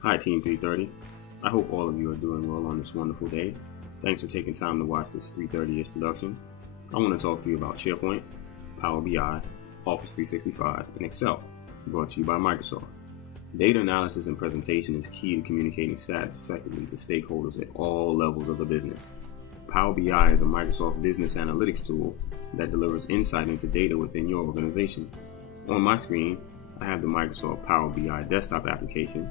Hi Team 330. I hope all of you are doing well on this wonderful day. Thanks for taking time to watch this 330-ish production. I want to talk to you about SharePoint, Power BI, Office 365, and Excel, brought to you by Microsoft. Data analysis and presentation is key to communicating stats effectively to stakeholders at all levels of the business. Power BI is a Microsoft business analytics tool that delivers insight into data within your organization. On my screen, I have the Microsoft Power BI desktop application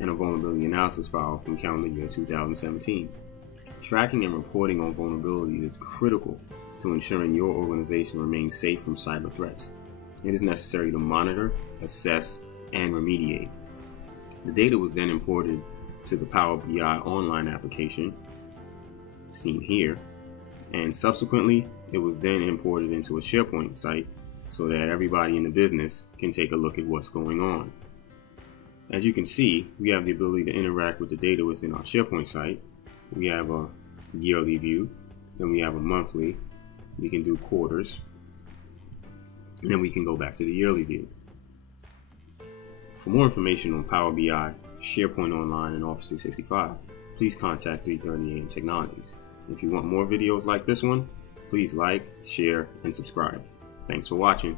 and a vulnerability analysis file from calendar year 2017. Tracking and reporting on vulnerabilities is critical to ensuring your organization remains safe from cyber threats. It is necessary to monitor, assess, and remediate. The data was then imported to the Power BI Online application, seen here, and subsequently it was then imported into a SharePoint site so that everybody in the business can take a look at what's going on. As you can see, we have the ability to interact with the data within our SharePoint site. We have a yearly view, then we have a monthly, we can do quarters, and then we can go back to the yearly view. For more information on Power BI, SharePoint Online, and Office 365, please contact 330 AM Technologies. If you want more videos like this one, please like, share, and subscribe. Thanks for watching.